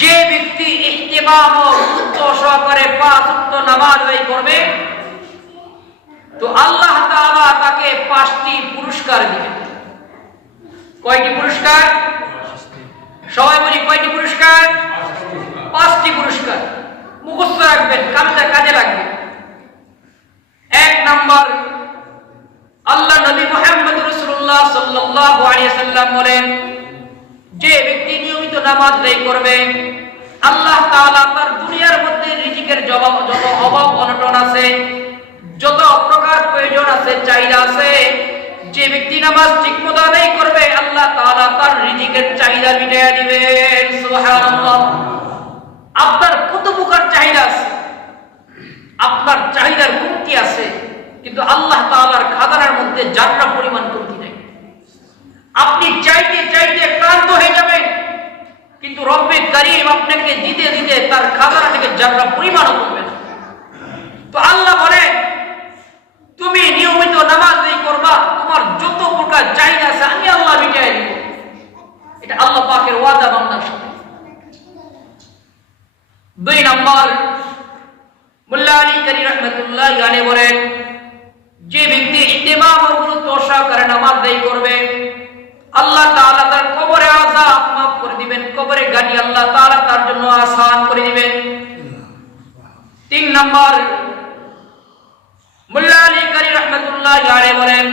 যে ব্যক্তি ইহতিমাম ও গুরুত্ব সহকারে 5 ওয়াক্ত নামাজ আদায় করবে তো আল্লাহ তাআলা তাকে 5টি পুরস্কার দিবেন। কয়টি পুরস্কার? সবাই বলি কয়টি পুরস্কার? 5টি পুরস্কার। মুখস্থ রাখবেন, কাজে লাগবে। 1 নাম্বার, আল্লাহ নবী মুহাম্মদ রাসূলুল্লাহ সাল্লাল্লাহু আলাইহি ওয়াসাল্লাম বলেন, যে ব্যক্তি নিয়মিত নামাজ আদায় করবে আল্লাহ তাআলা তার দুনিয়ার মধ্যে রিজিকের যত অভাব অনটন আছে, যত প্রকার প্রয়োজন আছে, চাহিদা আছে, যে ব্যক্তি নামাজ ঠিকমতো আদায় করবে আল্লাহ তাআলা তার রিজিকের চাহিদা মিটিয়ে দিবেন। সুবহানাল্লাহ। আপনার কত প্রকার চাহিদা আছে, আপনার চাহিদার কমতি আছে, কিন্তু আল্লাহ তাআলার খাজানার মধ্যে যাত্রা পরিমাণ কমতি নাই। আপনি চাইতে চাইতে ক্লান্ত হয়ে যাবেন, কিন্তু রব্বে কারীম আপনাকে দিতে দিতে তার খাজানা থেকে যাত্রা পরিমাণও কমবে না। তো আল্লাহ বলেন, তুমি নিয়মিত নামাজ আদায় করবা, তোমার যত প্রকার চাহিদা আছে আমি আল্লাহ মিটিয়ে দিব। এটা আল্লাহ পাকের ওয়াদা বান্দার সাথে। 2 নাম্বার, মুল্লা আলী কারি রাহমাতুল্লাহি আলাইহি বলেন, যে ব্যক্তি ইহতিমাম ও গুরুত্ব সহকারে নামাজ আদায় করবে আল্লাহ তাআলা তার কবরে আযাব মাফ করে দিবেন, কবরে গাড়ি আল্লাহ তাআলা তার জন্য আসান করে দিবেন। 3 নাম্বার, মুল্লা আলী কারি রাহমাতুল্লাহি আলাইহি বলেন,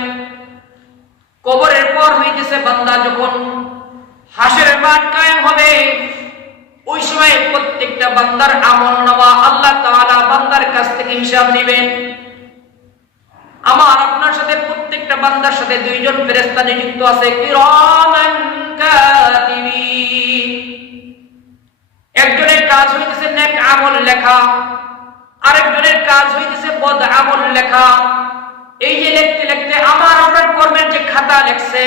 কবরের পর হইতেছে বান্দা যখন হাসরের মাঠ কায়েম হবে ওই সময় প্রত্যেকটা বান্দার আমলনামা আল্লাহ তাআলা বান্দার কাছ থেকে হিসাব নেবেন। আমার আপনার সাথে প্রত্যেকটা বান্দার সাথে 2 জন ফেরেশতা নিযুক্ত আছে, কিরামান কাতিবিন। একজনের কাজ হইতেছে নেক আমল লেখা, আরেকজনের কাজ হইতেছে বদ আমল লেখা। এই যে লিখতে লিখতে আমার আপনার কর্মের যে খাতা লেখছে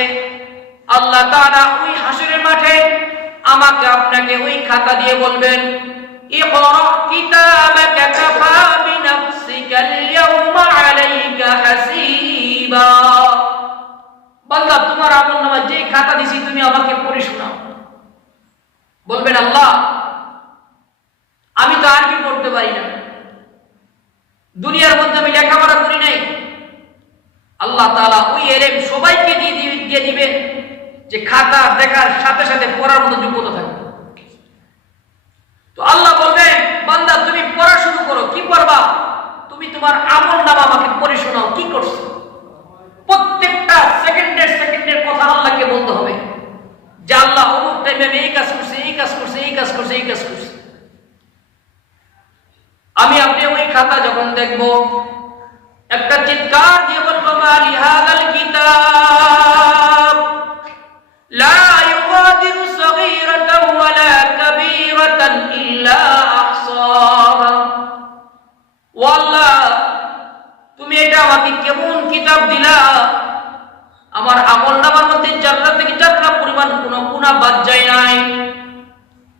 আল্লাহ তাআলা ওই হাসরের মাঠে আমাকে আপনাকে ওই খাতা দিয়ে বলবেন, ইকরা কিতাবাকা কাফা বিনাফসিকাল ইয়াওমা আলাইকা হাসিবা। বান্দা, তোমার আমলনামা যে খাতা দিছি তুমি আমাকে পড়ে শোনাও। বলবেন, আল্লাহ আমি তো আরবি পড়তে পারি না, দুনিয়ার মধ্যে আমি লেখাপড়া করি নাই। আল্লাহ তাআলা ওই ইলম সবাইকে দিয়ে দিবেন যে খাতা দেখার সাথে সাথে পড়ার মতো যোগ্যতা থাকবে। তো আল্লাহ বলবেন, বান্দা তুমি পড়া শুরু করো। কি পড়বা? তুমি তোমার আমলনামা আমাকে পড়ে শোনাও, কি করছো। প্রত্যেকটা সেকেন্ডের কথা আল্লাহকে বলতে হবে যে আল্লাহ অমুক টাইমে আমি এই কাজ করছি, এই কাজ করছি, এই কাজ করছি, এই কাজ করছি। আমি আপনি ওই খাতা যখন দেখব একটা চিৎকার দিয়ে বলবো, মালি হাযাল কিতাব লা ইউগাদিরু সগীরাতান ওয়ালা কাবীরাতান ইল্লা আহসাহা। ও আল্লাহ, তুমি এটা আমাকে কেমন কিতাব দিলা, আমার আমলনামার মধ্যে যাত্রা থেকে যাত্রা পরিমাণ কোনো গুনাহ বাদ যায় নাই।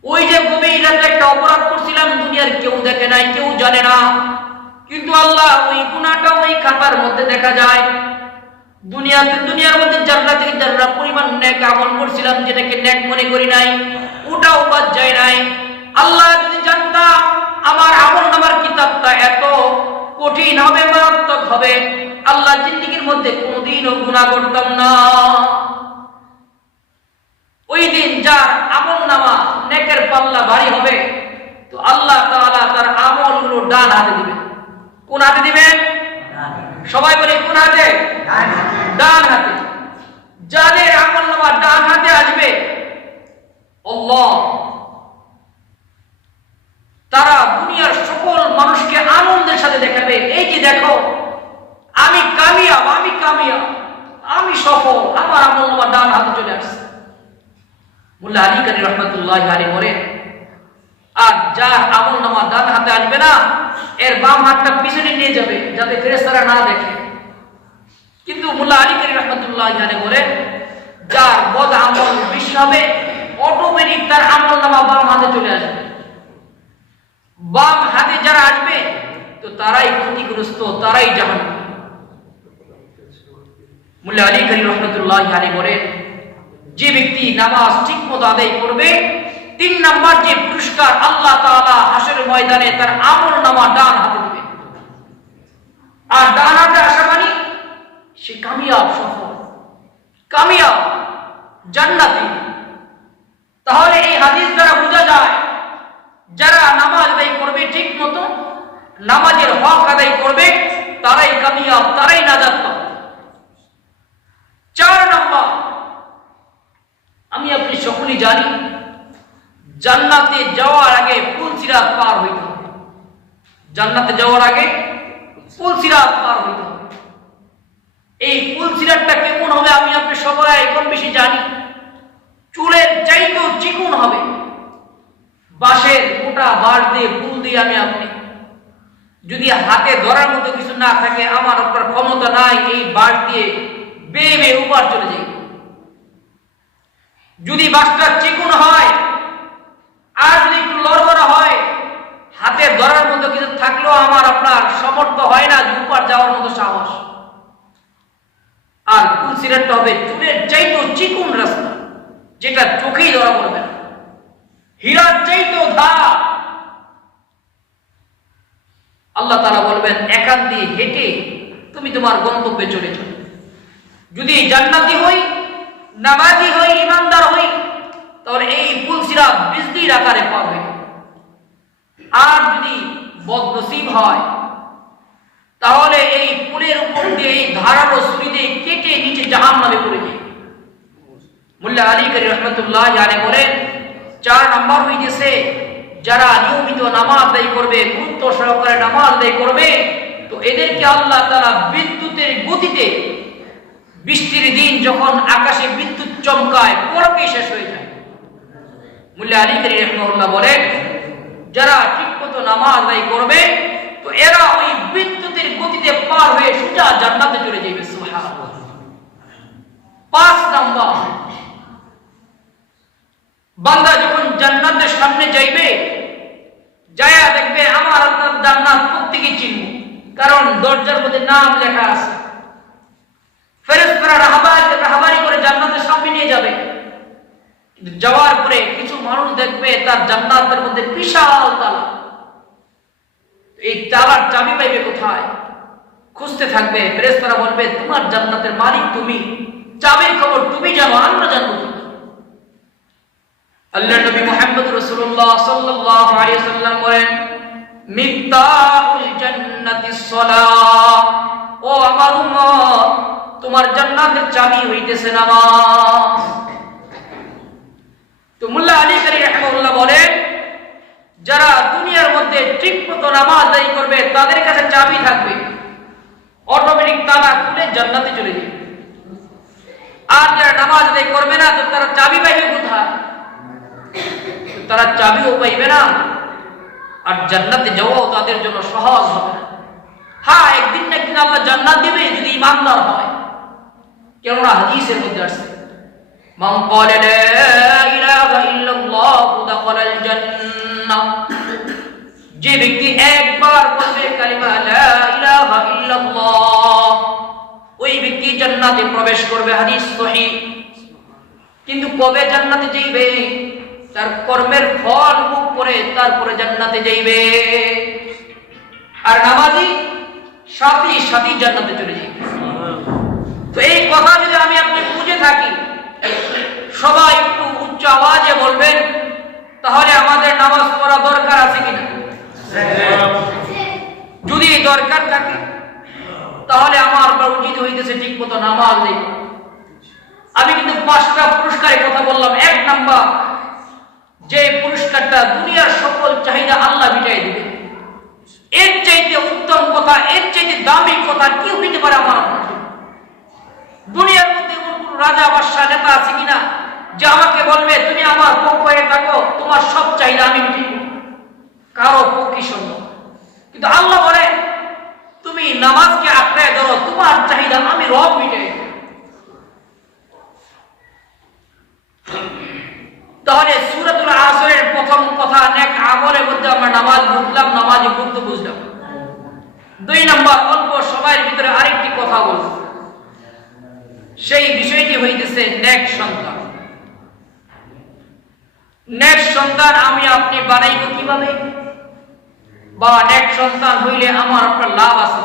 ওই যে গভীর রাতে একটা অপরাধ করছিলাম, দুনিয়ার কেউ দেখে নাই, কেউ জানে না, কিন্তু আল্লাহ ওই গুনাহটা ওই খাতার মধ্যে দেখা যায়। দুনিয়ার মধ্যে যাত্রা থেকে যাত্রা পরিমাণ নেক আমল করছিলাম, যেটাকে নেক মনে করি নাই, ওটাও বাদ যায় নাই। আল্লাহ যদি জানতাম আমার আমলনামার কিতাবটা এত কঠিন হবে, মারাত্মক হবে, আল্লাহ জিন্দেগীর মধ্যে কোনোদিনও গুনাহ করতাম না। ওই দিন যার আমলনামা নেকের পাল্লা ভারী হবে তো আল্লাহ তাআলা তার আমলগুলো ডান হাতে দিবেন। কোন হাতে দিবেন? সবাই বলে কোন হাতে? ডান হাতে। যাদের আমলনামা ডান হাতে আসবে আল্লাহ তারা দুনিয়ার সকল মানুষকে আনন্দের সাথে দেখাবে, এই যে দেখো আমি কামিয়াব, আমি সফল, আমার আমলনামা ডান হাতে চলে আসছে। মুল্লা আলী কারি রাহমাতুল্লাহি আলাইহি বলেন, আর যার আমলনামা ডান হাতে আসবে না এর বাম হাতটা পিছনে নিয়ে যাবে যাতে ফেরেশতারা না দেখে। কিন্তু মুল্লা আলী কারি রাহমাতুল্লাহি আলাইহি বলেন, যার বদ আমল বেশি হবে অটোমেটিক তার আমলনামা বাম হাতে চলে আসবে। বাম হাতে যারা আসবে তো তারাই ক্ষতিগ্রস্ত, তারাই জাহান্নামী। মুল্লা আলী কারি রাহমাতুল্লাহি আলাইহি বলেন, যে ব্যক্তি নামাজ ঠিকমতো আদায় করবে 3 নাম্বার যে পুরস্কার পুরস্কার আল্লাহ তাআলা হাসরের ময়দানে তার আমলনামা ডান হাতে দিবেন। আর ডান হাতে আসা মানে সে কামিয়াব, সফল, কামিয়াব, জান্নাতি। তাহলে এই হাদিস দ্বারা বোঝা যায় যারা নামাজ আদায় করবে ঠিক মতো, নামাজের হক আদায় করবে, তারাই কামিয়াব, তারাই নাজাত পাবে। 4 নম্বর, আমি আপনি সকলেই জানি জান্নাতে যাওয়ার আগে পুলসিরাত পার হইতে হবে। জান্নাতে যাওয়ার আগে পুলসিরাত পার হইতে হবে। এই পুলসিরাতটা কেমন হবে আমি আপনি সবাই কম বেশি জানি। চুলের চাইতেও চিকন হবে। বাঁশের মোটা বাঁশ দিয়ে পুল দিয়ে আমি আপনি, যদি হাতে ধরার মতো কিছু না থাকে, আমার আপনার ক্ষমতা নাই এই বাঁশ দিয়ে বেয়ে বেয়ে উপর চলে যাই। যদি বাঁশটা চিকন হয় আর যদি একটু লড়বড়া হয়, হাতে ধরার মতো কিছু থাকলেও আমার আপনার সমর্থ হয় না যে উপর যাওয়ার মতো সাহস। আর পুলসিরাতটা হবে চুলের চাইতেও চিকন রাস্তা, যেটা চোখেই ধরা পড়বে না, হীরার চাইতেও ধার। আল্লাহ তাআলা বলবেন একান দিয়ে হেঁটে তুমি তোমার গন্তব্যে চলে যাও। যদি জান্নাতি হই, নামাজি হই, ইমানদার হই, তাহলে এই পুলসিরাত বিজলির আকারে পাবে। আর যদি বদনসিব হয় তাহলে এই পুলের উপর দিয়ে এই ধারালো ছুরি দিয়ে কেটে নিচে জাহান্নামে পড়ে যায়। মুল্লা আলী করি রহমতুল্লাহ আলাইহি বলেন 4 নম্বর হইতেছে যারা নিয়মিত নামাজ আদায় করবে, গুরুত্ব সহকারে নামাজ আদায় করবে, তো এদেরকে আল্লাহ তাআলা বিদ্যুতের গতিতে, বৃষ্টির দিন যখন আকাশে বিদ্যুৎ চমকায় পরকে শেষ হয়ে যায়। মুল্লা আলী করি রহমাতুল্লাহ বলেন যারা ঠিকমতো নামাজ আদায় করবে তো এরা ওই বিদ্যুতের গতিতে পার হয়ে সোজা জান্নাতে চলে যাবে। সুবহানাল্লাহ। 5 নম্বর, বান্দা যখন জান্নাতের সামনে যাইবে, যায়া দেখবে আমার আপনার জান্নাত প্রত্যেকেই চিনবে, কারণ দরজার মধ্যে নাম লেখা আছে। ফেরেশতারা রাহাবারি করে জান্নাতের সামনে নিয়ে যাবে। কিন্তু যাওয়ার পরে কিছু মানুষ দেখবে তার জান্নাতের মধ্যে বিশাল তালা। এই তালার চাবি পাইবে কোথায়? খুঁজতে থাকবে। ফেরেশতারা বলবে তোমার জান্নাতের মালিক তুমি, চাবির খবর তুমি জানো, আমরা জানবো কি? আল্লাহ নবী মুহাম্মদ রাসূলুল্লাহ সাল্লাল্লাহু আলাইহি ওয়াসাল্লাম বলেন মিফতাহুল জান্নাতিস সালাহ, ও আমার উম্মত তোমার জান্নাতের চাবি হইতেছে নামাজ। তো মুল্লা আলী কারি রাহিমাহুল্লাহ বলেন যারা দুনিয়ার মধ্যে ঠিকমতো নামাজ আদায় করবে তাদের কাছে চাবি থাকবে, অটোমেটিক তালা খুলে জান্নাতে চলে যাবে। আর যারা নামাজ আদায় করবে না তো তারা চাবি পাইবে কোথায়? তারা চাবিও পাইবে না, আর জান্নাতে যাওয়াও তাদের জন্য সহজ হবে না। হ্যাঁ, একদিন না একদিন আল্লাহ জান্নাত দিবে যদি ইমানদার হয়। কেননা হাদিসের মধ্যে আসছে মান ক্বালা লা ইলাহা ইল্লাল্লাহু দাখালাল জান্নাহ, যে ব্যক্তি একবার বলবে কালিমা লা ইলাহা ইল্লাল্লাহ, ওই ব্যক্তি জান্নাতে প্রবেশ করবে। হাদিস সহিহ। কিন্তু কবে জান্নাতে যাইবে? তার কর্মের ফল ভোগ করে তারপরে জান্নাতে যাইবে। আর নামাজি সাথী সাথী জান্নাতে চলে যাইবে। তো এই কথা যদি আমি আপনি বুঝে থাকি, সবাই একটু উচ্চ আওয়াজে বলবেন, তাহলে আমাদের নামাজ পড়া দরকার আছে কিনা? যদি দরকার থাকে তাহলে আমার উচিত হইতেছে ঠিক মতো নামাজ নেই। আমি কিন্তু 5টা পুরস্কারের কথা বললাম। 1 নাম্বার, যে পুরস্কারটা দুনিয়ার সকল চাহিদা আল্লাহ মিটাই দিবে। এর চাইতে উত্তম কথা, এর চাইতে দামি কথা কি হইতে পারে আমার আপনার? দুনিয়ার মধ্যে এমন কোন রাজা বাদশাহ নেতা আছে কিনা যে আমাকে বলবে তুমি আমার পক্ষ হয়ে থাকো, তোমার সব চাহিদা আমি মিটাই দেব? কারো পক্ষে সম্ভব। কিন্তু আল্লাহ বলে তুমি নামাজকে আঁকড়ায় ধরো, তোমার চাহিদা আমি রব মিটাই দেব। তাহলে সূরাতুল আসরের প্রথম কথা নেক আমলের মধ্যে আমরা নামাজ বুঝলাম, নামাজি গুরুত্ব বুঝলাম। 2 নাম্বার, অল্প সময়ের ভিতরে আরেকটি কথা বলব, সেই বিষয়টি হইতেছে নেক সন্তান। নেক সন্তান আমি আপনি বানাইব কিভাবে, বা নেক সন্তান হইলে আমার আপনার লাভ আছে,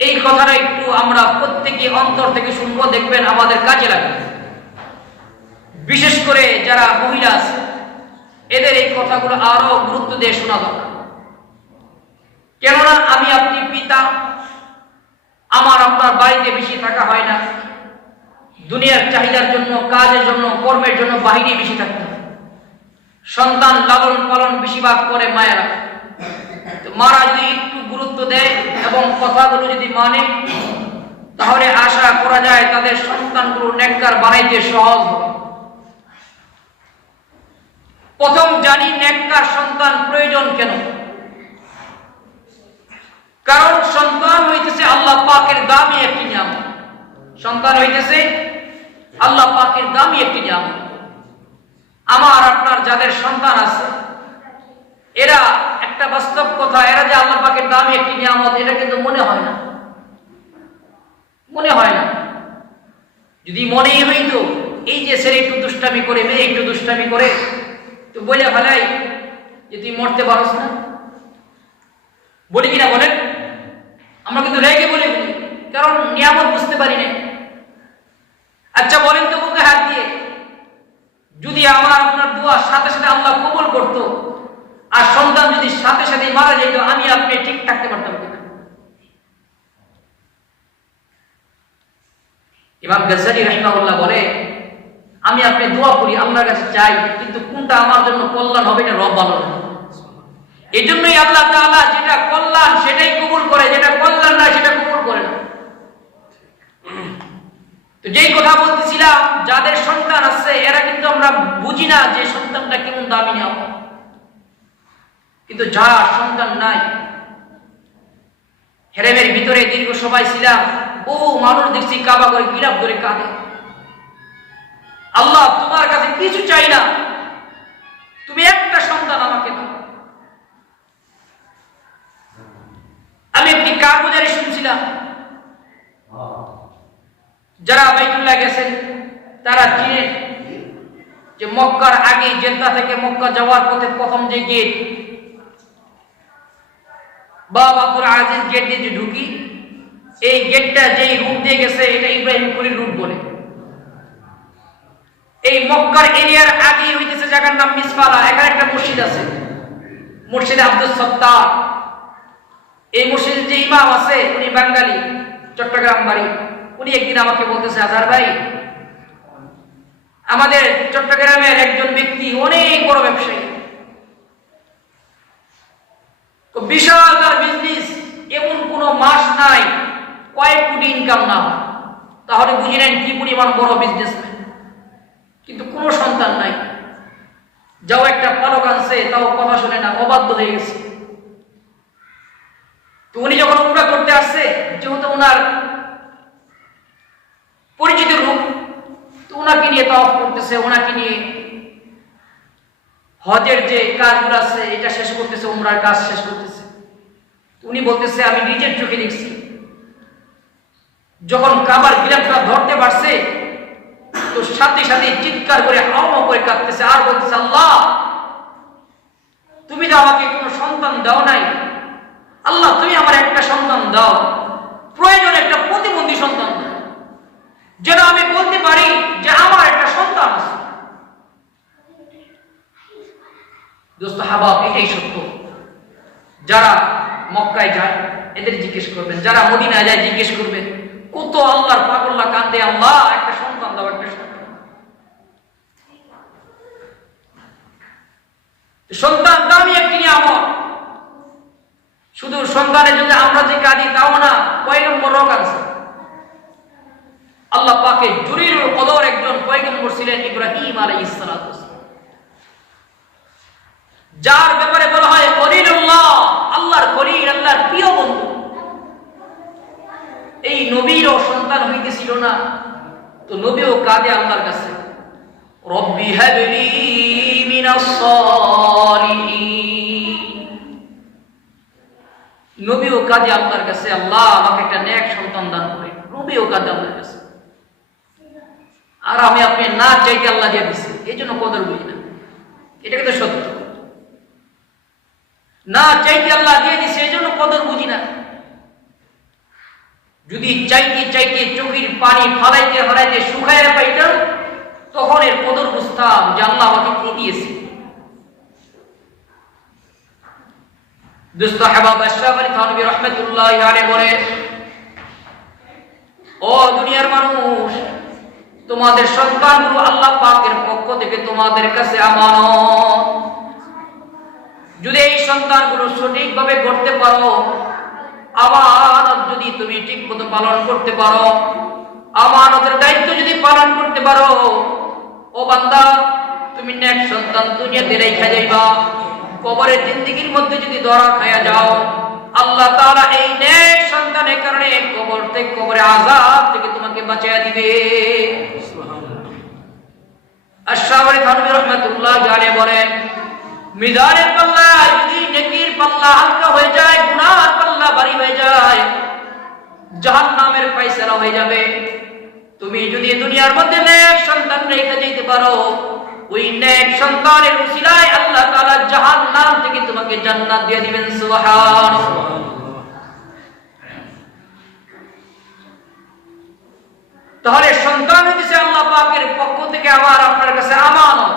এই কথাটা একটু আমরা প্রত্যেকে অন্তর থেকে শুনবো, দেখবেন আমাদের কাজে লাগবে। বিশেষ করে যারা মহিলা আছে এদের এই কথাগুলো আরো গুরুত্ব দিয়ে শোনা দরকার। কেননা আমি আপনি পিতা, আমার আপনার বাড়িতে বেশি থাকা হয় না, দুনিয়ার চাহিদার জন্য, কাজের জন্য, কর্মের জন্য বাহিরে বেশি থাকতে হয়। সন্তান লালন পালন বেশিরভাগ করে মায়েরা। মারা যদি একটু গুরুত্ব দেয় এবং কথাগুলো যদি মানে, তাহলে আশা করা যায় তাদের সন্তানগুলো নেককার বানাইতে সহজ হবে। প্রথম জানি নেককার সন্তান প্রয়োজন কেন। কারণ সন্তান হইতেছে আল্লাহ পাকের দামি একটি নিয়ামত। সন্তান হইতেছে আল্লাহ পাকের দামি একটি নিয়ামত। আমার আপনার যাদের সন্তান আছে এরা একটা বাস্তব কথা, এরা যে আল্লাহ পাকের দামি একটি নিয়ামত এটা কিন্তু মনে হয় না, মনে হয় না। যদি মনেই হইতো এই যে ছেলে একটু দুষ্টামি করে, মেয়ে একটু দুষ্টামি করে, তো বলে ফেলাই যে তুই মরতে পারস না, বলি কিনা বলেন? আমরা কিন্তু রেগে বলে ফেলি, কারণ নিয়ামত বুঝতে পারি না। আচ্ছা বলেন তো বুকে হাত দিয়ে, যদি আমার আপনার দোয়া সাথে সাথে আল্লাহ কবুল করত আর সন্তান যদি সাথে সাথে মারা যেত, আমি আপনি ঠিক থাকতে পারতাম কিনা? ইমাম গাজ্জালী রাহিমাহুল্লাহ বলে, আমি আপনি দোয়া করি, আল্লাহর কাছে চাই, কিন্তু কোনটা আমার জন্য কল্যাণ হবে এটা রব ভালো জানে। এই জন্যই আল্লাহ তাআলা যেটা কল্যাণ সেটাই কবুল করে, যেটা কল্যাণ না সেটা কবুল করে না। তো যেই কথা বলতেছিলাম, যাদের সন্তান আছে এরা কিন্তু আমরা বুঝি না যে সন্তানটা কেমন দামি নিয়ামত। কিন্তু যার সন্তান নাই, হেরেমের ভিতরে দীর্ঘ সবাই ছিলাম, বহু মানুষ দেখছি কাবা করে গিলাপ ধরে কাঁদে, আল্লাহ তোমার কাছে কিছু চাই না, তুমি একটা সন্তান আমাকে দাও। আমি একটি কারগুজারি শুনছিলাম, যারা বাইতুল্লাহ গেছেন তারা চিনেন যে মক্কার আগে জেদ্দা থেকে মক্কা যাওয়ার পথে প্রথম যে গেট, বাব আব্দুল আজিজ গেট দিয়ে যে ঢুকি, এই গেটটা যেই রুট দিয়ে গেছে এটা ইব্রাহিম খলিল রুট বলে। এই মক্কার এরিয়ার আগেই হইতেছে জায়গার নাম মিসফালা, এখানে একটা মসজিদ আছে, মসজিদ আব্দুল সত্তার। এই মসজিদের যে ইমাম আছে উনি বাঙালি, চট্টগ্রাম বাড়ি। উনি একদিন আমাকে বলতেছে, আজহার ভাই, আমাদের চট্টগ্রামের একজন ব্যক্তি অনেক বড় ব্যবসায়ী, তো বিশাল তার বিজনেস, এমন কোন মাস নাই কয়েক কোটি ইনকাম না হয়, তাহলে বুঝে নেন কি পরিমাণ বড় বিজনেস। কিন্তু কোনো সন্তান নাই, যাও একটা পালক আনছে তাও কথা শুনে না, অবাধ্য হয়ে গেছে। তো উনি যখন উমরা করতে আসছে, যেহেতু ওনার পরিচিত লোক, তো ওনাকে নিয়ে তাওয়াফ করতেছে, ওনাকে নিয়ে হজের যে কাজগুলো আছে এটা শেষ করতেছে, উমরার কাজ শেষ করতেছে। উনি বলতেছে, আমি নিজের চোখে দেখছি, যখন কাবার গিলাফটা ধরতে পারছে তো সাথে সাথে চিৎকার করে হাওয়া করে কাঁদতেছে আর বলতেছে, আল্লাহ তুমি তো আমাকে কোনো সন্তান দাও নাই, আল্লাহ তুমি আমার একটা সন্তান দাও, প্রয়োজন একটা প্রতিবন্ধী সন্তান দাও, যেন আমি বলতে পারি যে আমার একটা সন্তান আছে। দোস্ত হাবাব, এটাই সত্য। যারা মক্কায় যায় এদের জিজ্ঞেস করবেন, যারা মদিনায় যায় জিজ্ঞেস করবেন, কত আল্লাহর পাগল্লা কান্দে, আল্লাহ একটা সন্তান দাও, একটা সন্তান। সন্তান দামি একটি নিয়ামত। শুধু সন্তানের জন্য আমরা যে কাঁদি তাও না, কয় নম্বর রোগ আছে। আল্লাহ পাকে জুরিরুল কদর একজন পয়গম্বর ছিলেন ইব্রাহিম আলাইহিস সালাতু ওয়াস সালাম, যার ব্যাপারে বলা হয় খলিলুল্লাহ, আল্লাহর খলিল, আল্লাহর প্রিয় বন্ধু। এই নবীরও সন্তান হইতেছিল না, তো নবীও কাঁদে আল্লাহর কাছে, রব্বি হাবলি মিনাস সালিহিন। নবীও কাঁদে আল্লাহর কাছে, আল্লাহ আমাকে একটা নেক সন্তান দান করে। নবীও কাঁদে আল্লাহর কাছে। আর আমি আপনি না চাইতে আল্লাহ দিয়ে দিচ্ছে, এই জন্য কদর বুঝি না। এটা কিন্তু সত্য, না চাইতে আল্লাহ দিয়ে দিচ্ছে এই জন্য কদর বুঝি না। যদি চাইতে চাইতে চোখের পানি ফালাইতে ফালাইতে শুকাইয়া পাইতাম, তখন এর কদর বুঝতাম যে আল্লাহ আমাকে কি দিয়েছে। দোস্ত হাবাব আশরাফ আলী থানভী রাহমাতুল্লাহি আলাইহি বলে, ও দুনিয়ার মানুষ, তোমাদের সন্তানগুলো আল্লাহ পাকের পক্ষ থেকে তোমাদের কাছে আমানত। যদি এই সন্তানগুলো সঠিকভাবে করতে পারো, আমানত যদি তুমি ঠিকমতো পালন করতে পারো, আমানতের দায়িত্ব যদি পালন করতে পারো, ও বান্দা, তুমি নেক সন্তান দুনিয়াতে রেখে যাইবা। কবরের জিন্দেগীর মধ্যে যদি ধরা খায়া যাও, আল্লাহ তাআলা এই নেক সন্তানের কারণে কবর থেকে, কবরের আযাব থেকে তোমাকে বাঁচিয়ে দিবে। আশরাফ আলী থানভী রাহমাতুল্লাহি আলাইহি বলেন, মিজানের পাল্লা যদি নেকির পাল্লা হালকা হয়ে যায়, গুনার পাল্লা ভারী হয়ে যায়, জাহান্নামের ফয়সালা হয়ে যাবে। তুমি যদি দুনিয়ার মধ্যে নেক সন্তান রেখে যেতে পারো, ওই নেক সন্তানের উসিলায় আল্লাহ তাআলা জাহান্নাম থেকে তোমাকে জান্নাত দিয়ে দিবেন। সুবহানাল্লাহ। তাহলে সন্তান হইতেছে আল্লাহ পাকের পক্ষ থেকে আমার আপনার কাছে আমানত।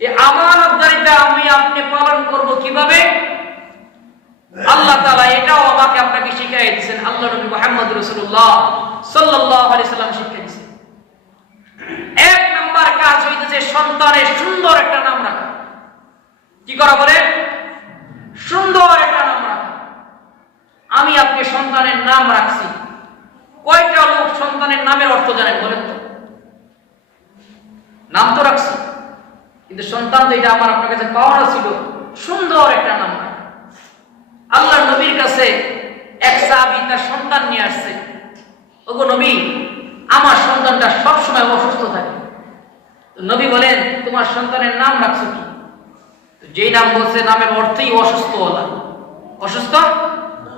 এই আমানতদারিতা আমি আপনি পালন করব কিভাবে? আল্লাহ তাআলা এটাও আমাকে আপনাকে শিখিয়ে দিয়েছেন। আল্লাহ নবী মুহাম্মদ রাসূলুল্লাহ সাল্লাল্লাহু আলাইহি সাল্লাম শিখিয়ে দিয়েছেন। এক নাম্বার কাজ হইতেছে সন্তানের সুন্দর একটা নাম রাখা। কি করা বলে? সুন্দর একটা নাম রাখা। আমি আপনি সন্তানের নাম রাখছি, কয়টা লোক সন্তানের নামের অর্থ জানেন বলেন তো? নাম তো রাখছি, কিন্তু সন্তান তো এটা আমার আপনার কাছে পাওনা ছিল সুন্দর একটা নাম। আল্লাহ নবীর কাছে এক সাহাবী তার সন্তান নিয়ে আসছে, ওগো নবী, আমার সন্তানটা সবসময় অসুস্থ থাকে। নবী বলেন, তোমার সন্তানের নাম রাখছো কি? যেই নাম বলছে নামের অর্থই অসুস্থ ওয়ালা। অসুস্থ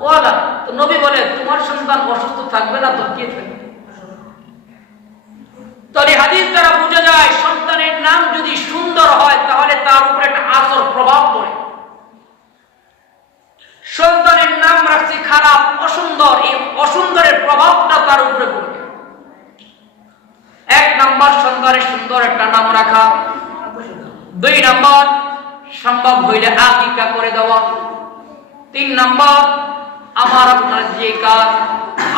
ওয়ালা। তো নবী বলে, তোমার সন্তান অসুস্থ থাকবে না তো কে থাকবে? তাহলে হাদিস দ্বারা বোঝা যায় সন্তানের নাম যদি সুন্দর হয় তাহলে তার উপরে একটা আসর প্রভাব পড়ে। সন্তানের নাম রাখছি খারাপ, অসুন্দর, এই অসুন্দরের প্রভাবটা তার উপরে পড়বে। এক নাম্বার সন্তানের সুন্দর একটা নাম রাখা। দুই নাম্বার সম্ভব হইলে আকিকা করে দেওয়া। তিন নাম্বার আমার আপনার যে কাজ,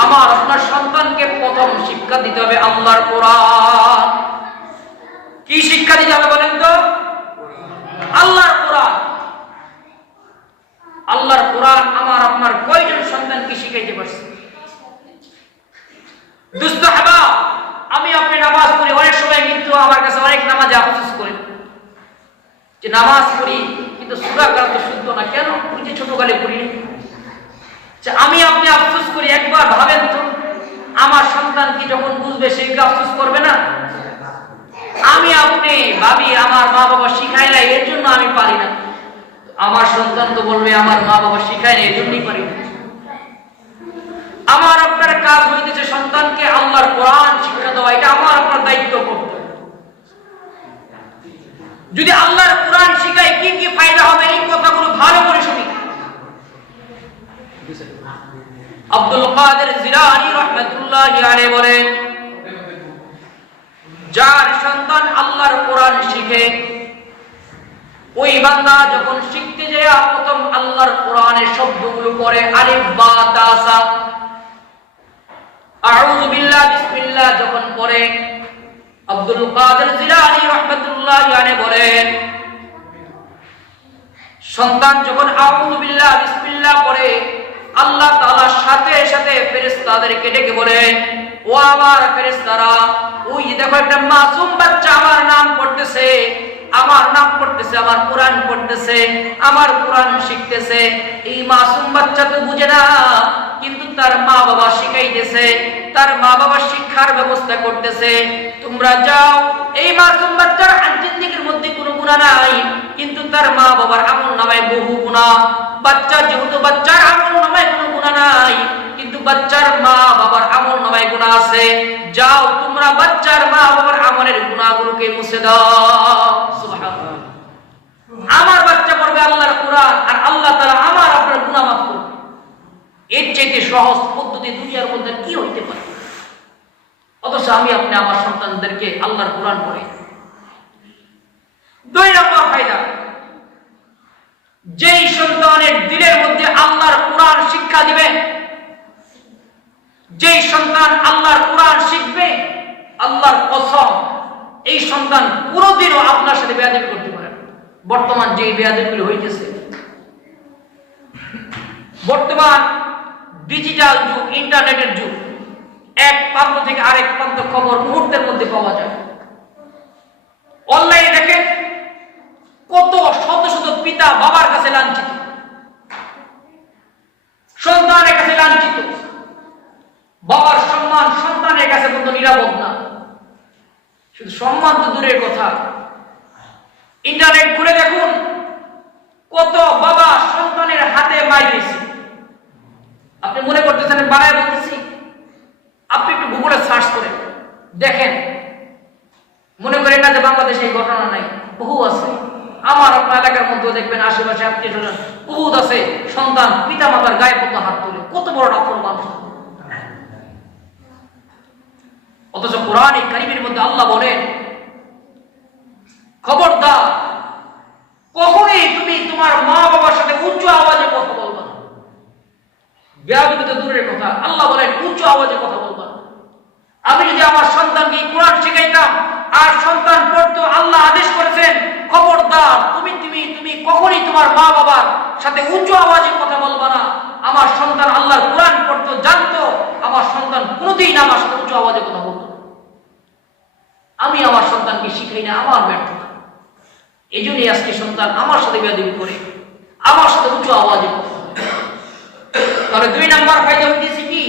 আমার আপনার সন্তানকে প্রথম শিক্ষা দিতে হবে আল্লাহর কোরআন। কি শিক্ষা দিতে হবে বলেন তো? আল্লাহর কোরআন। আল্লাহর কোরআন আমার আপনার কয়জন সন্তানকে শিখাইতে পারছে? দুস্থ হাবা, আমি আপনি নামাজ পড়ি, অনেক সময় কিন্তু আমার কাছে অনেক নামাজে আফসোস করেন যে নামাজ পড়ি কিন্তু সূরা কাল তো শুদ্ধ না, কেন? ওই যে ছোটকালে পড়ি। আমি আপনি আফসোস করি, একবার ভাবেন তো আমার সন্তান কি যখন বুঝবে সে কি আফসোস করবে না? আমি আপনি ভাবি আমার মা বাবা শিখায় না এর জন্য আমি পারি না, আমার সন্তান তো বলবে আমার মা বাবা শিখায় না এর জন্যই পারি না। আমার আপনার কাজ হইতেছে সন্তানকে আল্লাহর কোরআন শিক্ষা দেওয়া, এটা আমার আপনার দায়িত্ব করতে। যদি আল্লাহর কোরআন শিখাই কি কি ফায়দা হবে এই কথাগুলো ভালো করে শুনি। আব্দুল কাদের জিলানী রাহমাতুল্লাহি আলাইহি বলেন, যার সন্তান আল্লাহর কোরআন শিখে, ওই বান্দা যখন শিখতে যায় প্রথম আল্লাহর কোরআনের শব্দগুলো পড়ে, আলিফ বা তা সা, আউযু বিল্লাহ বিসমিল্লাহ যখন পড়ে, আব্দুল কাদের জিলানী রাহমাতুল্লাহি আলাইহি বলেন, সন্তান যখন আউযু বিল্লাহ বিসমিল্লাহ পড়ে, আল্লাহ তাআলা সাথে সাথে ফেরেশতাদেরকে ডেকে বলেন, ও আমার ফেরেশতারা, ওই যে দেখো একটা মাসুম বাচ্চা আমার নাম পড়তেছে, আমার নাম পড়তেছে, আমার কোরআন পড়তেছে, আমার কোরআন শিখতেছে। এই মাসুম বাচ্চা তো বুঝে না, কিন্তু তার মা বাবা শিখাইতেছে, তার মা বাবা শিক্ষার ব্যবস্থা করতেছে। তোমরা যাও, এই মাসুম বাচ্চার জিন্দেগীর মধ্যে কোনো গুনাহ নাই, কিন্তু তার মা বাবার আমলনামায় বহু গুনাহ। বাচ্চা যেহেতু বাচ্চার আমলনামায় কোনো গুনাহ নাই, কিন্তু বাচ্চার মা বাবার আমল নামায় গুনাহ আছে, যাও তোমরা বাচ্চার মা বাবার আমলের গুনাহগুলোকে মুছে দাও। সুবহানাল্লাহ। আমার বাচ্চা পড়বে আল্লাহর কোরআন আর আল্লাহ তাআলা আমার আপনার গুনাহ মাফ করবে। এর চাইতে সহজ পদ্ধতি দুনিয়ার মধ্যে কি হইতে পারে? অথচ আমি আপনি আমার সন্তানদেরকে আল্লাহর কোরআন পড়াই। 2 নম্বর ফায়দা, যেই সন্তানের দিলের মধ্যে আল্লাহর কোরআন শিক্ষা দিবে, যেই সন্তান আল্লাহর কোরআন শিখবে, আল্লাহর কসম এই সন্তান কোনোদিনও আপনার সাথে বেয়াদবি করতে পারে না। বর্তমান যে বেয়াদবিগুলো হইতেছে, বর্তমান ডিজিটাল যুগ, ইন্টারনেটের যুগ, এক প্রান্ত থেকে আরেক প্রান্ত খবর মুহূর্তের মধ্যে পাওয়া যায়। অনলাইনে দেখেন কত শত শত পিতা বাবার কাছে লাঞ্ছিত, সন্তানের কাছে লাঞ্ছিত, বাবার সম্মান সন্তানের কাছে পর্যন্ত নিরাপদ না। শুধু সম্মান তো দূরের কথা, ইন্টারনেট খুলে দেখুন কত বাবা সন্তানের হাতে মার দিয়েছে। আপনি মনে করতেছেন বানায় বলতেছি, আপনি একটু গুগলে সার্চ করে দেখেন, মনে করেন না যে বাংলাদেশে এই ঘটনা নাই, বহু আছে। আমার আপনার এলাকার মধ্যে দেখবেন আশেপাশে আত্মীয় স্বজন বহুত আছে, সন্তান পিতা মাতার গায়ে পর্যন্ত হাত তুলে, কত বড় নাফর মানুষ। অথচ কোরআন কারীমের মধ্যে আল্লাহ বলেন, খবরদার কখনোই তুমি তোমার মা বাবার সাথে উচ্চ আওয়াজে কথা বলবা না। বেয়াদবি তো দূরের কথা, আল্লাহ বলেন উচ্চ আওয়াজে কথা বলবা না। আমি যদি আমার সন্তানকে কোরআন শিখাইতাম আর সন্তান পড়তো, আল্লাহ আদেশ করেছেন খবরদার তুমি তুমি তুমি কখনোই তোমার মা বাবার সাথে উচ্চ আওয়াজে কথা বলবা না। আমার সন্তান আল্লাহর কোরআন পড়তো, জানতো, আমার সন্তান কোনোদিন আমার সাথে উচ্চ আওয়াজে কথা বলতো না। আমি আমার সন্তানকে শিখাই না, আমার ব্যর্থতা। এই জন্যই আজকে সন্তান আমার সাথে বেয়াদবি করে, আমার সাথে উচ্চ আওয়াজে কথা বলে। তাহলে 2 নম্বর ফায়দা হইতেছে কি,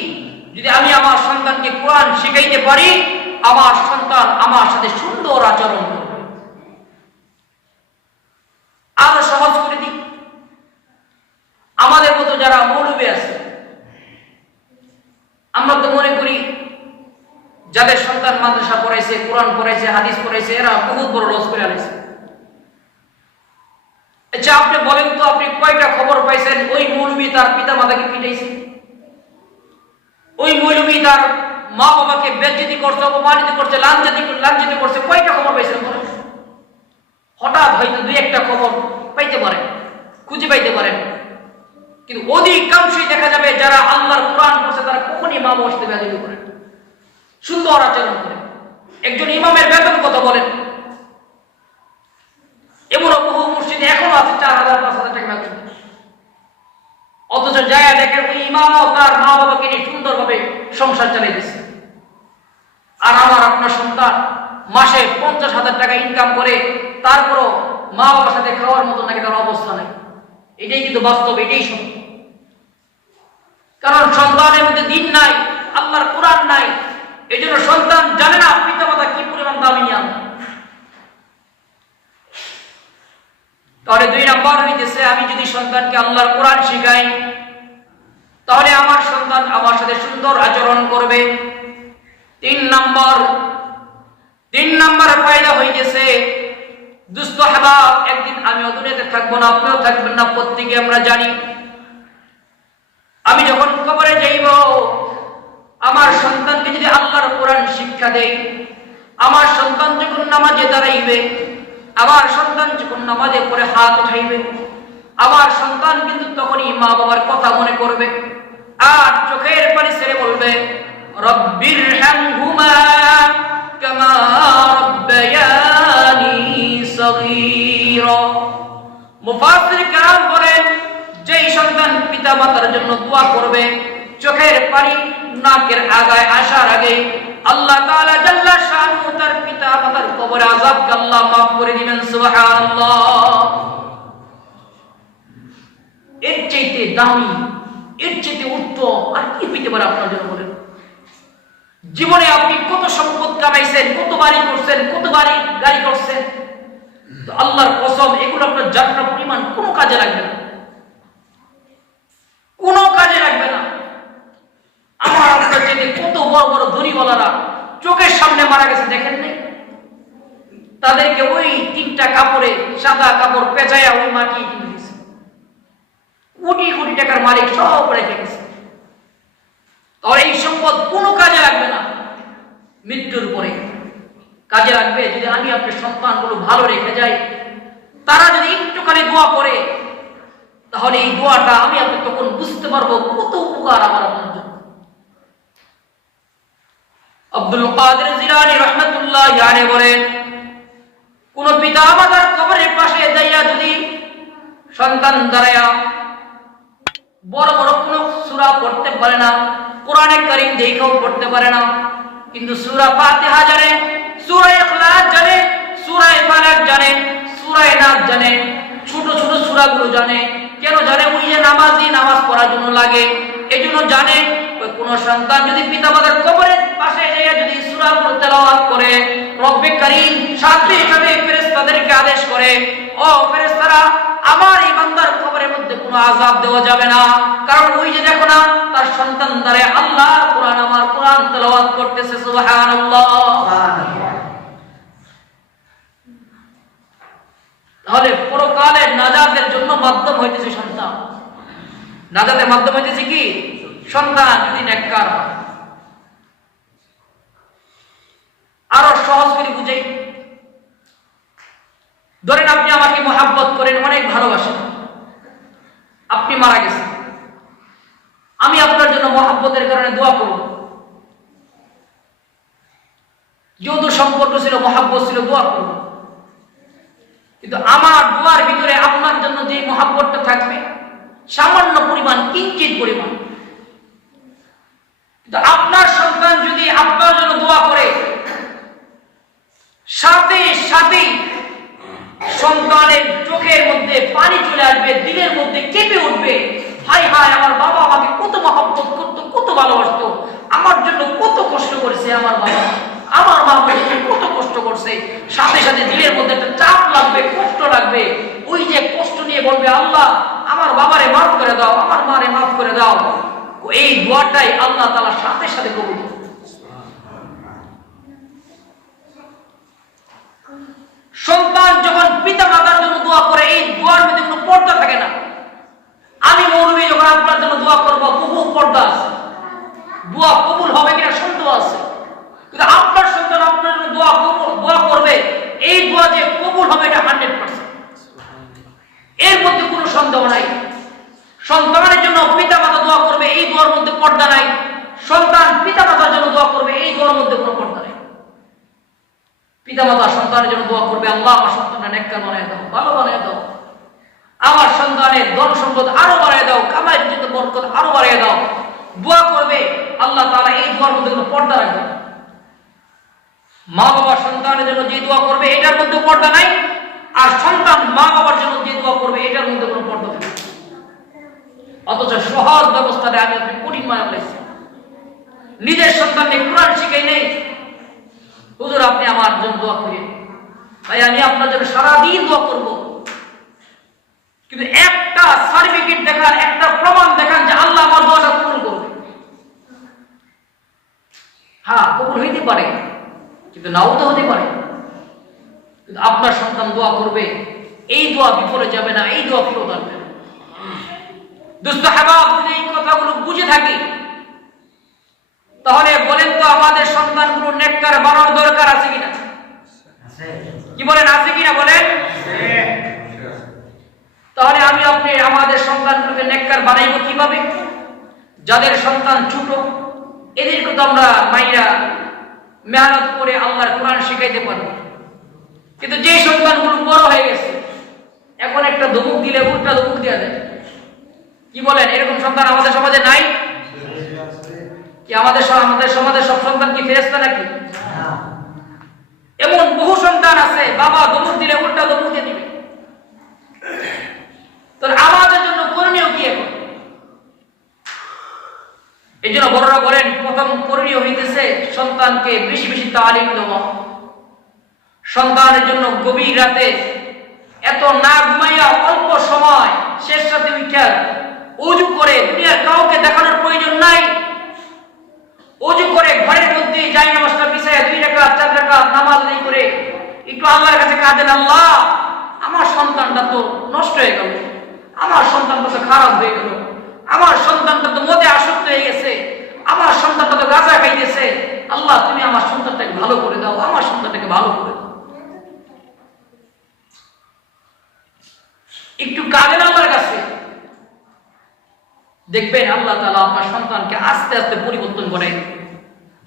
যদি আমি আমার সন্তানকে কোরআন শিখাইতে পারি, আমার সন্তান আমার সাথে সুন্দর আচরণ করবে। আরো সহজ করে দিই, আমাদের মতো যারা মৌলবী আছে, আমরা তো মনে করি যাদের সন্তান মাদ্রাসা পড়াইছে, কোরআন পড়াইছে, হাদিস পড়াইছে, এরা বহুত বড় লস করে আনছে। আচ্ছা আপনি বলেন তো, আপনি কয়টা খবর পাইছেন ওই মৌলবী তার পিতা মাতাকে পিটাইছে, ওই মৌলবী তার মা বাবাকে বেজ্জতি করছে, অপমানিত করছে, লাঞ্ছিত করছে? কয়টা খবর পাইছেন বলেন? হঠাৎ হয়তো 2-1টা খবর পাইতে পারেন, খুঁজে পাইতে পারেন, কিন্তু অধিকাংশই দেখা যাবে যারা আল্লাহর কোরআন পড়ছে তারা কখনই মা বাবার সাথে বেয়াদবি করে, সুন্দর আচরণ করে। একজন ইমামের বেতন কত বলেন? এমন বহু মসজিদে এখনো আছে 4,000-5,000 টাকা বেতন। অথচ যায় দেখেন ওই ইমামও তার মা বাবাকে নিয়ে সুন্দরভাবে সংসার চালাইতেছে। আর আমার আপনার সন্তান মাসে 50,000 টাকা ইনকাম করে, তারপরও মা বাবার সাথে খাওয়ার মতো নাকি তার অবস্থা নেই। এটাই কিন্তু বাস্তব, এটাই সত্য। কারণ সন্তানের মধ্যে দিন নাই, আল্লাহর কোরআন নাই, এই জন্য সন্তান জানে না পিতা মাতা কি পরিমাণ দামি নিয়াম। তাহলে 2 নম্বর হইতেছে, আমি যদি সন্তানকে আল্লাহর কোরআন শিখাই, তাহলে আমার সন্তান আমার সাথে সুন্দর আচরণ করবে। 3 নম্বর ফায়দা হইতেছে, দুস্থ হাবাব, একদিন আমি দুনিয়াতে থাকবো না, আপনিও থাকবেন না, প্রত্যেকে আমরা জানি। আমি যখন কবরে যাইব, আমার সন্তানকে যদি আল্লাহর কোরআন শিক্ষা দেই, আমার সন্তান যখন নামাজে দাঁড়াইবে, আমার সন্তান যখন নামাজে পড়ে হাত উঠাইবে, আমার সন্তান কিন্তু তখনই মা বাবার কথা মনে করবে আর চোখের পানি ছেড়ে বলবে, রব্বিরহামহুমা কামা রাব্বায়ানি সগীরা। মুফাসসির কেরাম বলেন, যেই সন্তান পিতা মাতার জন্য দোয়া করবে, চোখের পানি নাকের আগায় আসার আগে আল্লাহ তাআলা জাল্লা শানুহু তার পিতা মাতার কবরে আযাবকে আল্লাহ মাফ করে দিবেন। সুবহানাল্লাহ। এর চাইতে দামি, এর চাইতে উত্তম আর কি হইতে পারে আপনার জন্য বলেন? জীবনে আপনি কত সম্পদ কামাইছেন, কত বাড়ি করছেন, কত বাড়ি গাড়ি করছেন, তো আল্লাহর কসম এগুলো আপনার জান্নাত পরিমাণ কোনো কাজে লাগবে না, কোনো কাজে লাগবে না। ওই 3টা কাপড়ে সাদা কাপড় পেঁচাইয়া ওই মাটি কিনে দিয়েছে। কোটি কোটি টাকার মালিক সব রেখে গেছে। আর এই সম্পদ কোনো কাজে লাগবে না, মৃত্যুর পরে কাজে লাগবে যদি আমি আপনার সন্তানগুলো ভালো রেখে যাই, তারা যদি একটুখানি দোয়া করে, তাহলে এই দোয়াটা আমি আপনি তখন বুঝতে পারবো কত উপকার আমার আপনার জন্য। আব্দুল কাদের জিলানী রাহমাতুল্লাহি আলাইহি বলেন, কোন পিতা মাতার কবরের পাশে দাঁড়িয়ে যদি সন্তান দাঁড়ায়া বড় বড় কোন সূরা পড়তে পারে না, কোরআনে কারীম দেখেও পড়তে পারে না, কিন্তু সূরা ফাতিহা জানে, সূরা ইখলাস জানে, সূরা ফালাক জানে, সূরা নাস জানে, ছোট ছোট সূরাগুলো জানে। কেন জানে? ওই যে নামাজি নামাজ পড়ার জন্য লাগে, এজন্য জানে। কোন সন্তান যদি পিতামাতার কবরের পাশে গিয়ে যদি সূরা তেলাওয়াত করে, রব্বে কারীম সাথে সাথে ফেরেশতাদেরকে আদেশ করে, ও ফেরেশতারা, আমার এই বান্দার কবরের মধ্যে কোনো আযাব দেওয়া যাবে না, কারণ ওই যে দেখো না তার সন্তান দ্বারা আল্লাহ কোরআন, আমার কোরআন তেলাওয়াত করতেছে। সুবহানাল্লাহ। তাহলে পরকালের নাজাতের জন্য মাধ্যম হইতেছে সন্তান। নাজাতের মাধ্যম হইতেছে কি? সন্তান যদি নেককার হয়। আরো সহজ করে বুঝাই, ধরেন আপনি আমাকে মহাব্বত করেন, অনেক ভালোবাসেন, আপনি মারা গেছেন, আমি আপনার জন্য মহাব্বতের কারণে দোয়া করব। যেহেতু সম্পর্ক ছিল, মহাব্বত ছিল, দোয়া করব। কিন্তু আমার দোয়ার ভিতরে আপনার জন্য যে মহাব্বতটা থাকবে সামান্য পরিমাণ, কিঞ্চিত পরিমাণ। কিন্তু আপনার সন্তান যদি আপনার জন্য দোয়া করে, সাথে সাথেই সন্তানের চোখের মধ্যে পানি চলে আসবে, দিলের মধ্যে কেঁপে উঠবে, হায় হায়, আমার বাবা আমাকে কত মহব্বত করতো, কত ভালোবাসতো, আমার জন্য কত কষ্ট করেছে আমার বাবা, আমার মা কত কষ্ট করছে। সাথে সাথে দিলের মধ্যে একটা চাপ লাগবে, কষ্ট লাগবে। ওই যে কষ্ট নিয়ে বলবে, আল্লাহ আমার বাবারে মাফ করে দাও, আমার মারে মাফ করে দাও। এই দোয়াটাই আল্লাহ তাআলা সাথে সাথে কবুল করেন। সন্তান যখন পিতা মাতার জন্য দোয়া করে, এই দোয়ার মধ্যে কোনো পর্দা থাকে না। আমি মৌলবী যখন আপনার জন্য দোয়া করবো, বহু পর্দা আছে, দোয়া কবুল হবে কিনা সন্দেহ আছে। কিন্তু আপনার সন্তান আপনার জন্য দোয়া করবে, এই দোয়া যে কবুল হবে এটা 100%, এর মধ্যে কোনো সন্দেহ নাই। সন্তানের জন্য পিতা মাতা দোয়া করবে, এই দোয়ার মধ্যে পর্দা নাই। সন্তান পিতা মাতার জন্য দোয়া করবে, এই দোয়ার মধ্যে কোনো পর্দা নাই। পিতা মাতা সন্তানের জন্য দোয়া করবে, আল্লাহ আমার সন্তানকে নেককার বানায় দাও, ভালো বানায় দাও, আমার সন্তানের ধন সম্পদ আরো বাড়ায় দাও, কামাই রুজিতে বরকত আরো বাড়ায় দাও। দোয়া করবে, আল্লাহ তাআলা এই দোয়ার মধ্যে কোনো পর্দা রাখবে না। মা বাবা সন্তানের জন্য যে দোয়া করবে এটার মধ্যে পর্দা নাই, আর সন্তান মা বাবার জন্য যে দোয়া করবে এটার মধ্যে কোনো পর্দা নেই। অথচ সহজ ব্যবস্থাটা আমি আপনি কঠিন মানে বলেছি। নিজের সন্তানকে কোরআন শিখাই নেই, হুজুর আপনি আমার জন্য দোয়া করেন, ভাই আমি আপনার জন্য সারাদিন দোয়া করব, কিন্তু একটা সার্টিফিকেট দেখান, একটা প্রমাণ দেখান যে আল্লাহ আমার দোয়াটা কবুল করবে। হ্যাঁ, কবুল হইতে পারে, কিন্তু নাও তো হতে পারে। কিন্তু আপনার সন্তান দোয়া করবে, এই দোয়া বিফলে যাবে না, এই দোয়া ফেরত আসবে না। দোস্ত হাবাব, যদি এই কথাগুলো বুঝে থাকি, তাহলে বলেন তো আমাদের সন্তানগুলো নেককার বানানোর দরকার আছে কিনা? কি বলেন, আছে কিনা বলেন? তাহলে আমি আপনি আমাদের সন্তানগুলোকে নেককার বানাইব কিভাবে? যাদের সন্তান ছোট এদেরকে তো আমরা মাইরা মেহনত করে আল্লাহর কোরআন শিখাইতে পারবো, কিন্তু যে সন্তানগুলো বড় হয়ে গেছে, এখন একটা ধমক দিলে উল্টা ধমক দেওয়া যায়। কি বলেন, এরকম সন্তান আমাদের সমাজে নাই কি? আমাদের সমাজের সব সন্তান কি ফেরেশতা নাকি? এমন বহু সন্তান আছে, বাবা ধমক দিলে উল্টা ধমক দিয়ে দিবে। তো আমাদের জন্য করণীয় কি এখন? এই জন্য বড়রা বলেন, প্রথম করণীয় হইতেছে সন্তানকে বেশি বেশি তালিম দেওয়া। সন্তানের জন্য গভীর রাতে এত না ঘুমাইয়া অল্প সময় শেষ রাতে উঠা ওযু করে, দুনিয়ার কাউকে দেখানোর প্রয়োজন নাই, ওযু করে ঘরের মধ্যে জায়নামাজটা বিছায়া 2 রাকাত 4 রাকাত নামাজ আদায় করে একটু আল্লাহর কাছে কাঁদেন, আল্লাহ আমার সন্তানটা তো নষ্ট হয়ে গেল, আমার সন্তানটা তো খারাপ হয়ে গেল, আমার সন্তানটা তো মদে আসক্ত হয়ে গেছে, আমার সন্তানটা তো গাঁজা খাইতেছে, আল্লাহ তুমি আমার সন্তানটাকে ভালো করে দাও, আমার সন্তানটাকে ভালো করে দাও। একটু কাঁদেন আল্লাহর কাছে, দেখবেন আল্লাহ তাআলা আপনার সন্তানকে আস্তে আস্তে পরিবর্তন করে,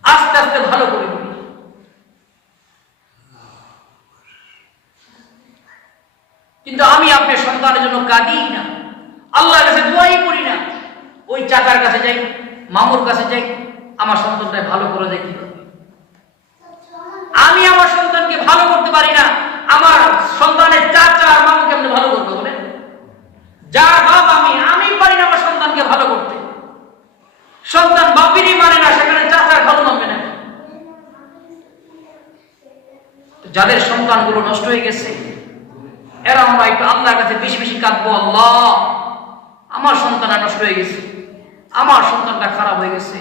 আস্তে আস্তে ভালো করে দিবেন। কিন্তু আমি আপনার সন্তানের জন্য কাঁদি না, আল্লাহর কাছে দোয়াই করি না, ওই চাচার কাছে যাই, মামুর কাছে যাই, আমার সন্তানটা ভালো করে যাই। আমি আমার সন্তানকে ভালো করতে পারি না, আমার সন্তানের চাচা আর মামু কেমনে ভালো করবো বলে? যার বাপ আমি পারি না আমার সন্তানকে ভালো করতে। সন্তান বাপেরই মানে না, সেখানে চাচার ভালো মানবে না। যাদের সন্তানগুলো নষ্ট হয়ে গেছে, এরা আমরা একটু আল্লাহর কাছে বেশি বেশি কাঁদবো, আল্লাহ আমার সন্তানটা নষ্ট হয়ে গেছে, আমার সন্তানটা খারাপ হয়ে গেছে,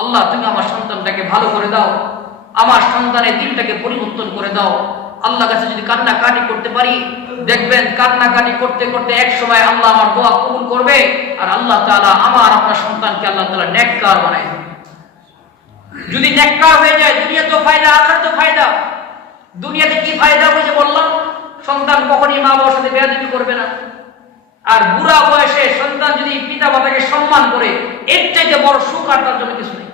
আল্লাহ তুমি আমার সন্তানটাকে ভালো করে দাও, আমার সন্তানের দিলটাকে পরিবর্তন করে দাও। আল্লাহর কাছে যদি কান্নাকাটি করতে পারি, দেখবেন কান্নাকাটি করতে করতে এক সময় আল্লাহ আমার দোয়া কবুল করবে, আর আল্লাহ তাআলা আমার আপনার সন্তানকে আল্লাহ তাআলা নেককার বানায় দেবে। যদি নেককার হয়ে যায়, দুনিয়া তো ফায়দা, আখিরাত তো ফায়দা। দুনিয়াতে কি ফায়দা? ওই যে বললাম, সন্তান কখনই মা বাবার সাথে বেয়াদবি করবে না, আর বুড়া বয়সে সন্তান যদি পিতা মাতাকে সম্মান করে, এর চাইতে বড় সুখ আর তার জন্য কিছু নেই।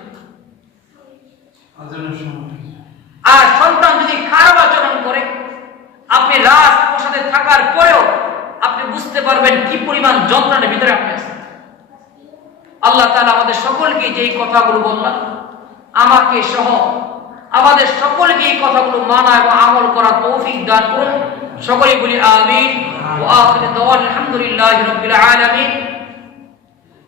আর সন্তান যদি খারাপ আচরণ করে, আপনি রাজপ্রাসাদে থাকার পরেও আপনি বুঝতে পারবেন কি পরিমাণ যন্ত্রণার ভিতরে আপনি আছেন। আল্লাহ তাআলা আমাদের সকলকে যে এই কথাগুলো বললাম, আমাকে সহ আমাদের সকলকে এই কথাগুলো মানা এবং আমল করার তৌফিক দান করুন। সকলেই বলি আমিন। ওয়া আখিরু দাওয়ানা আলহামদুলিল্লাহি রাব্বিল আলামিন।